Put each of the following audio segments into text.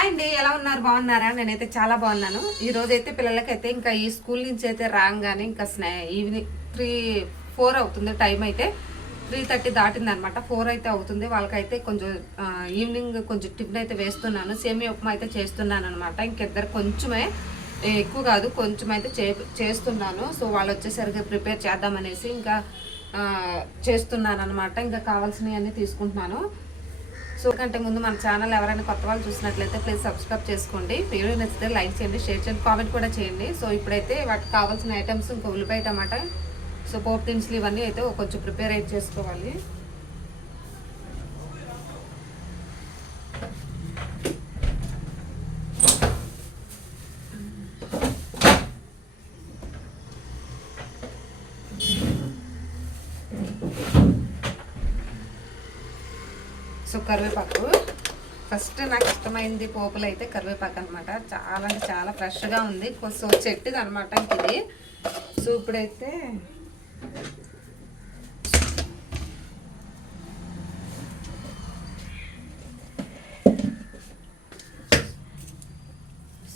Hi అండి ఎలా ఉన్నారు? బాగున్నారా? నేనైతే చాలా బాగున్నాను. ఈ రోజు అయితే పిల్లలకైతే ఇంకా ఈ స్కూల్ నుంచి అయితే రాగానే ఇంకా స్నా ఈవినింగ్ త్రీ ఫోర్ అవుతుంది టైం అయితే. త్రీ థర్టీ దాటింది అనమాట ఫోర్ అయితే అవుతుంది. వాళ్ళకైతే కొంచెం ఈవినింగ్ కొంచెం టిఫిన్ అయితే వేస్తున్నాను. సేమి ఉప్మా అయితే చేస్తున్నాను అనమాట ఇంకిద్దరు కొంచెమే ఎక్కువ కాదు కొంచెం అయితే చే చేస్తున్నాను. సో వాళ్ళు వచ్చేసరికి ప్రిపేర్ చేద్దామనేసి ఇంకా చేస్తున్నాను అనమాట ఇంకా కావాల్సినవి అన్నీ తీసుకుంటున్నాను. సో కంటే ముందు మన ఛానల్ ఎవరైనా కొత్త వాళ్ళు చూసినట్లయితే ప్లీజ్ సబ్స్క్రైబ్ చేసుకోండి. వీడియో నచ్చితే లైక్ చేయండి షేర్ చేయండి కామెంట్ కూడా చేయండి. సో ఇప్పుడైతే వాటికి కావాల్సిన ఐటమ్స్ ఇంకా ఉల్లిపాయ టమాటా సో పోపు దినుసులు ఇవన్నీ అయితే కొంచెం ప్రిపేర్ అయితే చేసుకోవాలి సో కరివేపాకు. ఫస్ట్ నాకు ఇష్టమైంది పోపులు అయితే కరివేపాకు అనమాట చాలా అంటే చాలా ఫ్రెష్గా ఉంది. సో చెట్టుది అనమాట ఇది సో ఇప్పుడైతే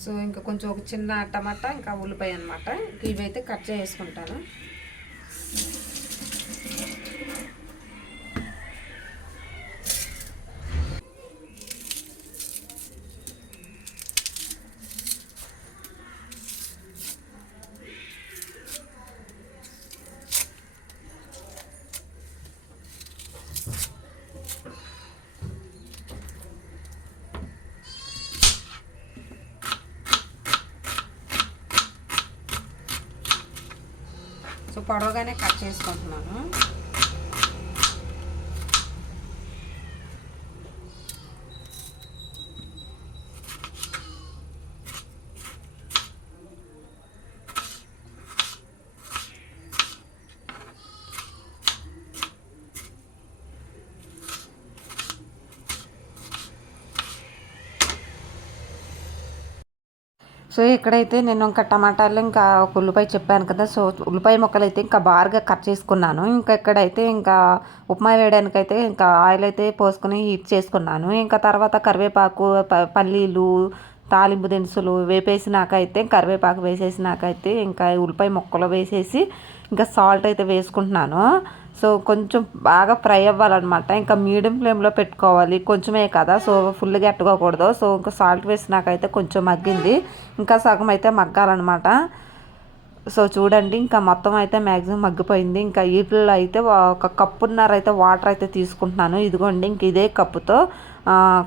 సో ఇంకా కొంచెం ఒక చిన్న టమాటా ఇంకా ఉల్లిపాయ అనమాట ఇవైతే కట్ చేసుకుంటాను. పొడవుగానే కట్ చేసుకుంటున్నాను. సో ఇక్కడైతే నేను ఇంకా టమాటాలు ఇంకా ఒక ఉల్లిపాయ చెప్పాను కదా సో ఉల్లిపాయ ముక్కలు అయితే ఇంకా బాగా కట్ చేసుకున్నాను. ఇంకా ఇక్కడైతే ఇంకా ఉప్మా వేయడానికి అయితే ఇంకా ఆయిల్ అయితే పోసుకుని హీట్ చేసుకున్నాను. ఇంకా తర్వాత కరివేపాకు ప- పల్లీలు తాలింపు దినుసులు వేపేసినాక అయితే కరివేపాకు వేసేసినాక అయితే ఇంకా ఉల్లిపాయ ముక్కలు వేసేసి ఇంకా సాల్ట్ అయితే వేసుకుంటున్నాను. సో కొంచెం బాగా ఫ్రై అవ్వాలన్నమాట. ఇంకా మీడియం ఫ్లేమ్లో పెట్టుకోవాలి. కొంచెమే కదా. సో ఫుల్గా ఎట్టుకోకూడదు సో ఇంకా సాల్ట్ వేసినాకైతే కొంచెం మగ్గింది. ఇంకా సగం అయితే మగ్గాలన్నమాట. సో చూడండి ఇంకా మొత్తం అయితే మ్యాక్సిమం మగ్గిపోయింది. ఇంకా వీటిలో అయితే ఒక కప్పున్నర అయితే వాటర్ అయితే తీసుకుంటున్నాను. ఇదిగోండి ఇంక ఇదే కప్పుతో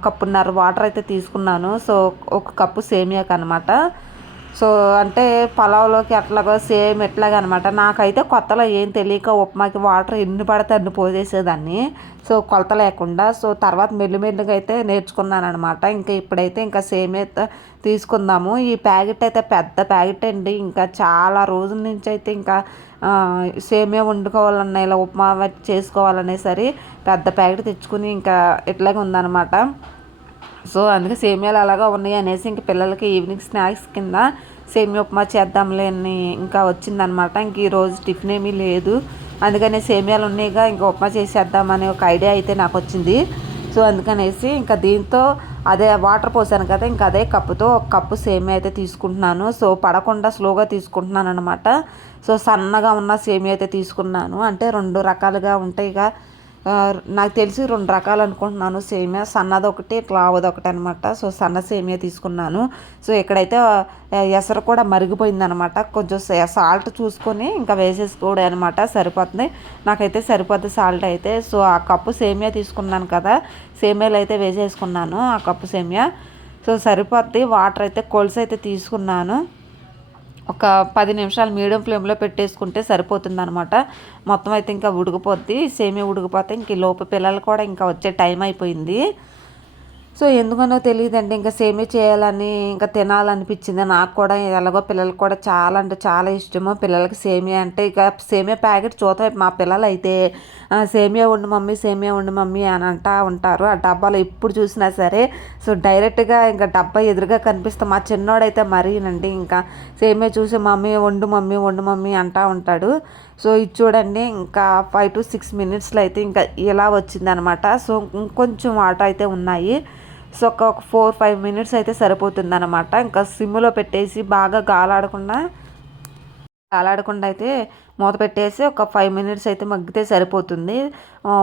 కప్పున్నర వాటర్ అయితే తీసుకున్నాను. సో ఒక కప్పు సేమియాకి అనమాట సో అంటే పలావ్లోకి అట్లాగో సేమ్ ఎట్లాగా అనమాట నాకైతే కొత్తలో ఏం తెలియక ఉప్మాకి వాటర్ ఎన్ని పడితే అన్ని పోసేసేదాన్ని. సో కొలత లేకుండా. సో తర్వాత మెల్లిమెల్లిగా అయితే నేర్చుకున్నాను అనమాట ఇంకా ఇప్పుడైతే ఇంకా సేమే తీసుకుందాము. ఈ ప్యాకెట్ అయితే పెద్ద ప్యాకెట్ అండి. ఇంకా చాలా రోజుల నుంచి అయితే ఇంకా సేమే వండుకోవాలన్నా ఇలా ఉప్మా చేసుకోవాలనే సరే పెద్ద ప్యాకెట్ తెచ్చుకుని ఇంకా ఇట్లాగే ఉందన్నమాట సో అందుకే సేమియాలు అలాగా ఉన్నాయి అనేసి ఇంక పిల్లలకి ఈవినింగ్ స్నాక్స్ కింద సేమియా ఉప్మా చేద్దాంలే అని ఇంకా వచ్చిందనమాట. ఇంక ఈరోజు టిఫిన్ ఏమీ లేదు. అందుకనే సేమియాలు ఉన్నాయిగా ఇంకా ఉప్మా చేసేద్దామనే ఒక ఐడియా అయితే నాకు వచ్చింది. సో అందుకనేసి ఇంకా దీంతో అదే వాటర్ పోసాను కదా ఇంకా అదే కప్పుతో ఒక కప్పు సేమియా అయితే తీసుకుంటున్నాను. సో పడకుండా స్లోగా తీసుకుంటున్నాను అనమాట సో సన్నగా ఉన్న సేమియా అయితే తీసుకున్నాను. అంటే రెండు రకాలుగా ఉంటాయిగా. నాకు తెలిసి రెండు రకాలు అనుకుంటున్నాను. సేమియా సన్నది ఒకటి లావది ఒకటి అనమాట సో సన్న సేమియా తీసుకున్నాను. సో ఇక్కడైతే ఎసరు కూడా మరిగిపోయింది అనమాట కొంచెం సాల్ట్ చూసుకొని ఇంకా వేసేసుకోవడం అనమాట సరిపోతుంది. నాకైతే సరిపోద్ది సాల్ట్ అయితే. సో ఆ కప్పు సేమియా తీసుకున్నాను కదా. సేమియాలు అయితే వేసేసుకున్నాను ఆ కప్పు సేమియా. సో సరిపోద్ది. వాటర్ అయితే కొలుసు అయితే తీసుకున్నాను. ఒక పది నిమిషాలు మీడియం ఫ్లేమ్లో పెట్టేసుకుంటే సరిపోతుంది అనమాట మొత్తం అయితే ఇంకా ఉడికిపోద్ది. సేమియా ఉడికిపోతే ఇంక లోపు పిల్లలు కూడా ఇంకా వచ్చే టైం అయిపోయింది. సో ఎందుకనో తెలియదండి. ఇంకా సేమియా చేయాలని ఇంకా తినాలనిపించింది. నాకు కూడా ఎలాగో పిల్లలకు కూడా చాలా అంటే చాలా ఇష్టము. పిల్లలకి సేమియా అంటే ఇక సేమియా ప్యాకెట్ చూద్దాం మా పిల్లలు అయితే సేమియా ఉండు మమ్మీ సేమియా ఉండు మమ్మీ అని అంటా ఉంటారు. ఆ డబ్బాలో ఎప్పుడు చూసినా సరే సో డైరెక్ట్గా ఇంకా డబ్బా ఎదురుగా కనిపిస్తే. మా చిన్నోడైతే మరీనండి ఇంకా సేమే చూసి మమ్మీ వండు మమ్మీ వండు మమ్మీ అంటా ఉంటాడు. సో ఇది చూడండి ఇంకా ఫైవ్ టు సిక్స్ మినిట్స్లో అయితే ఇంకా ఇలా వచ్చిందనమాట. సో ఇంకొంచెం వాటర్ అయితే ఉన్నాయి. సో ఒక ఫోర్ ఫైవ్ మినిట్స్ అయితే సరిపోతుంది అనమాట ఇంకా సిమ్లో పెట్టేసి బాగా గాలాడకుండా గాలాడకుండా అయితే మూత పెట్టేసి ఒక ఫైవ్ మినిట్స్ అయితే మగ్గితే సరిపోతుంది.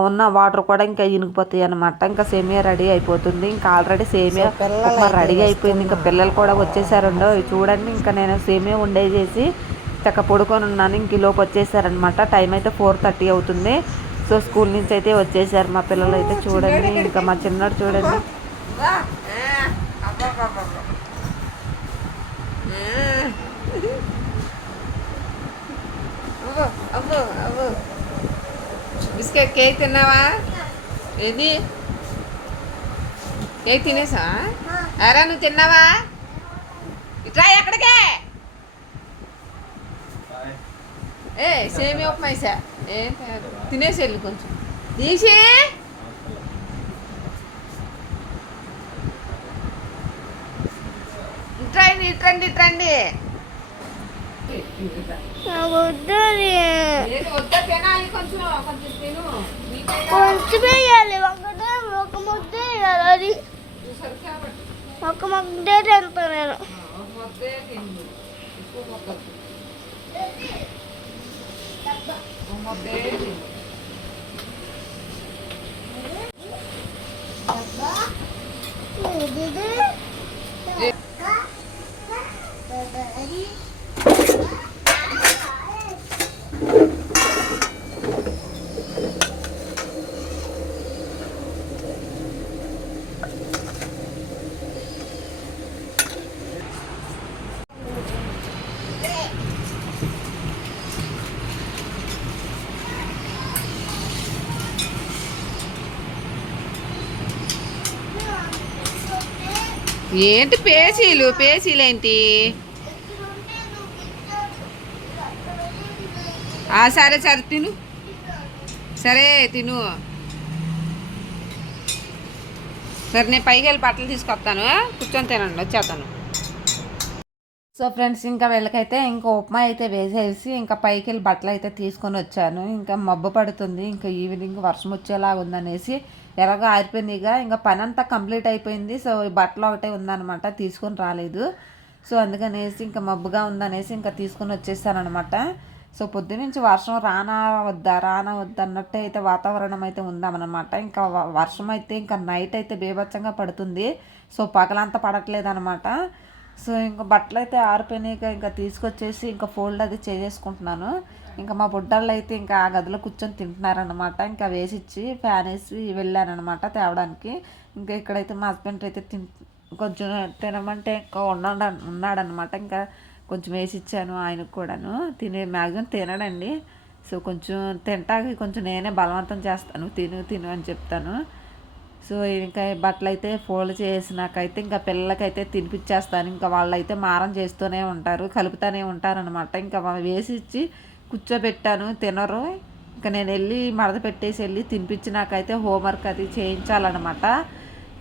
ఉన్న వాటర్ కూడా ఇంకా ఇనిగిపోతాయి అనమాట ఇంకా సేమియా రెడీ అయిపోతుంది. ఇంకా ఆల్రెడీ సేమియా ఉప్మా రెడీ అయిపోయింది. ఇంకా పిల్లలు కూడా వచ్చేసారండో చూడండి. ఇంకా నేను సేమియా ఉండేసేసి చక్క పడుకొని ఉన్నాను. ఇంక ఈలోపు వచ్చేసారనమాట టైం అయితే ఫోర్ థర్టీ అవుతుంది. సో స్కూల్ నుంచి అయితే వచ్చేసారు మా పిల్లలు అయితే చూడండి. ఇంకా మా చిన్నోడు చూడండి. అవ్వు అవ్వు అవ్వు బిస్కెట్ కేక్ తిన్నావా ఏది కేక్ తినేసా అరా నువ్వు తిన్నావా ఇట్రా ఎక్కడికే ఏ సేమి ఉప్మా వేసా ఏం. తినేసి వెళ్ళు కొంచెం తీసి ఇట్రండి ఇట్రండి ఇట్రండి వద్దా కొంచెం వేయాలి ఒకటే ఒక ముద్ద వేయాలి అది. ఒక ముద్దే తింటా నేను. ముద్దే ఏంటి పేచీలు? పేచీలు ఏంటి ఆ, సరే సరే తిను. సరే తిను. సరే నేను పైకి వెళ్ళి బట్టలు తీసుకొస్తాను. కూర్చొని తినండి వచ్చేస్తాను. సో ఫ్రెండ్స్ ఇంకా వీళ్ళకైతే ఇంకా ఉప్మా అయితే వేసేసి ఇంకా పైకి వెళ్ళి బట్టలు అయితే తీసుకొని వచ్చాను. ఇంకా మబ్బు పడుతుంది ఇంకా ఈవినింగ్ వర్షం వచ్చేలాగా ఉందనేసి ఎలాగో ఆరిపోయిందిగా ఇంకా. పని అంతా కంప్లీట్ అయిపోయింది సో బట్టలు ఒకటే ఉందన్నమాట తీసుకొని రాలేదు. సో అందుకనేసి ఇంకా మబ్బుగా ఉందనేసి ఇంకా తీసుకొని వచ్చేసానమాట సో పొద్దునుంచి వర్షం రానా వద్దా రానా వద్దా అన్నట్టు అయితే వాతావరణం అయితే ఉందామన్నమాట ఇంకా వర్షం అయితే ఇంకా నైట్ అయితే బీభత్సంగా పడుతుంది సో పగలంతా పడట్లేదనమాట సో ఇంకా బట్టలు అయితే ఆరిపోయినాక ఇంకా తీసుకొచ్చేసి ఇంకా ఫోల్డ్ అది చేసేసుకుంటున్నాను. ఇంకా మా బుడ్డళ్ళు అయితే ఇంకా ఆ గదిలో కూర్చొని తింటున్నారనమాట ఇంకా వేసిచ్చి ఫ్యాన్ వేసి వెళ్ళానమాట తేవడానికి. ఇంకా ఇక్కడైతే మా హస్బెండ్ అయితే తిన్ కొంచెం తినమంటే ఇంకా ఉన్నాడు ఉన్నాడనమాట ఇంకా కొంచెం వేసి ఇచ్చాను ఆయనకు కూడాను. తినే మ్యాక్సిమం తినడండి. సో కొంచెం తింటాకి కొంచెం నేనే బలవంతం చేస్తాను. తిను తిను అని చెప్తాను. సో ఇంకా బట్టలు అయితే ఫోల్డ్ చేసినాకైతే ఇంకా పిల్లలకైతే తినిపించేస్తాను ఇంకా వాళ్ళైతే మారం చేస్తూనే ఉంటారు కలుపుతూనే ఉంటారనమాట ఇంకా వేసి ఇచ్చి కూర్చోబెట్టాను తినరు. ఇంకా నేను వెళ్ళి మడత పెట్టేసి వెళ్ళి తినిపించినాకైతే హోంవర్క్ అది చేయించాలన్నమాట.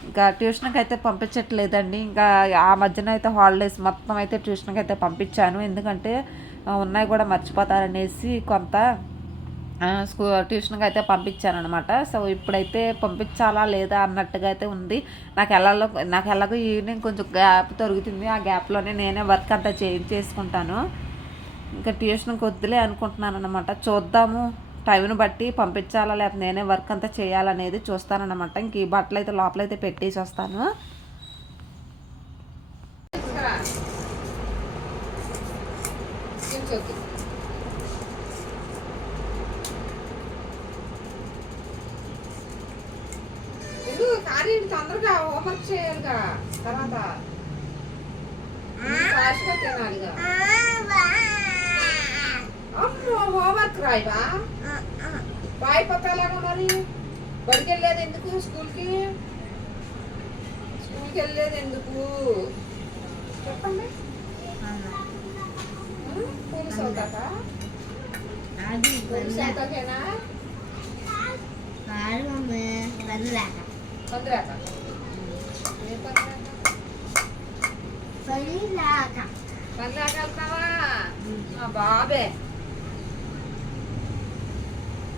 ఇంకా ట్యూషన్కి అయితే పంపించట్లేదండి. ఇంకా ఆ మధ్యన అయితే హాలిడేస్ మొత్తం అయితే ట్యూషన్కి అయితే పంపించాను. ఎందుకంటే ఉన్నాయి కూడా మర్చిపోతారనేసి కొంత స్కూ ట్యూషన్కి అయితే పంపించాను అనమాట సో ఇప్పుడైతే పంపించాలా లేదా అన్నట్టుగా అయితే ఉంది. నాకు ఎలాగో నాకు ఎలాగో ఈవినింగ్ కొంచెం గ్యాప్ దొరుకుతుంది. ఆ గ్యాప్లోనే నేనే వర్క్ అంతా చేయించేసుకుంటాను ఇంకా ట్యూషన్కి వద్దులే అనుకుంటున్నాను అనమాట చూద్దాము టైంని బట్టి పంపించాలా లేకపోతే నేనే వర్క్ అంతా చేయాలనేది చూస్తానన్నమాట. ఇంక ఈ బట్టలు అయితే లోపలైతే పెట్టేసి వస్తాను. తీసుకురా. ఎందుకు కానీ తొందరగా హోంవర్క్ చేయాలిగా. తర్వాత ఫాస్ట్గా తినాలిగా. అమ్మో హోంవర్క్ రాయివా? రాయిపోతాలాగా మరి? బడికి వెళ్ళేది ఎందుకు స్కూల్కి? స్కూల్కి వెళ్ళేది ఎందుకు? చెప్పండి. పోలీస్ అవుతాక పోలీస్ అవుతాకేనా పనిలేక పందిరాక వెళ్తావా బాబే.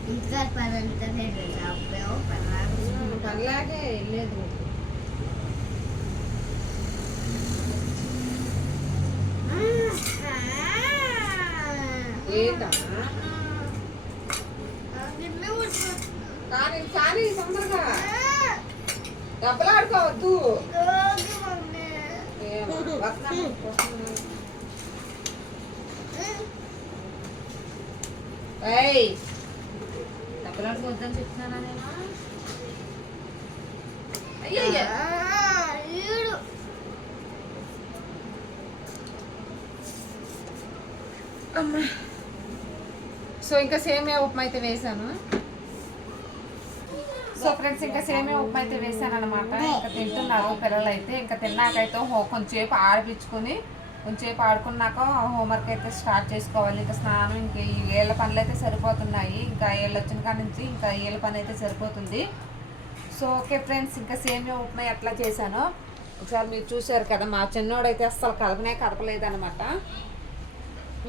ఇంకా పని పందిలాగే వెళ్ళేది నువ్వు ఏంటమ్మా కానీ కానీ తొందరగా దెబ్బలాడుకోవద్దు దెబ్బలాడుకోవద్దని చెప్తున్నానా నేను? అయ్యయ్య. అమ్మా. సో ఇంకా సేమియా ఉప్మా అయితే వేసాను. సో ఫ్రెండ్స్ ఇంకా సేమియా ఉప్మా అయితే వేసాను అనమాట ఇంకా తింటున్నారు పిల్లలు అయితే ఇంకా తిన్నాకైతే హో కొంచెంసేపు ఆడిపించుకొని కొంచెంసేపు ఆడుకున్నాక హోంవర్క్ అయితే స్టార్ట్ చేసుకోవాలి. ఇంకా స్నానం ఇంకా ఈ ఏళ్ళ పనులు అయితే సరిపోతున్నాయి. ఇంకా ఏళ్ళు వచ్చిన కాడ నుంచి ఇంకా ఏళ్ళ పని అయితే సరిపోతుంది. సో ఓకే ఫ్రెండ్స్ ఇంకా సేమియా ఉప్మా ఎట్లా చేశానో ఒకసారి మీరు చూశారు కదా మా చిన్నోడైతే అస్సలు కలపనే కలపలేదనమాట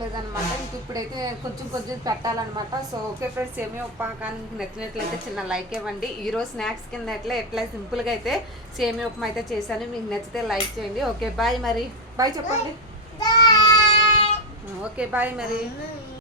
లేదనమాట ఇంక ఇప్పుడైతే కొంచెం కొంచెం పెట్టాలన్నమాట. సో ఓకే ఫ్రెండ్స్ ఉప్మా కానీ నచ్చినట్లయితే చిన్న లైక్ ఇవ్వండి. ఈరోజు స్నాక్స్ కింద ఎట్లా ఎట్లా సింపుల్గా అయితే సేమియా ఉప్మా అయితే చేశాను. మీకు నచ్చితే లైక్ చేయండి. ఓకే బాయ్ మరి. బాయ్ చెప్పండి. ఓకే బాయ్ మరి.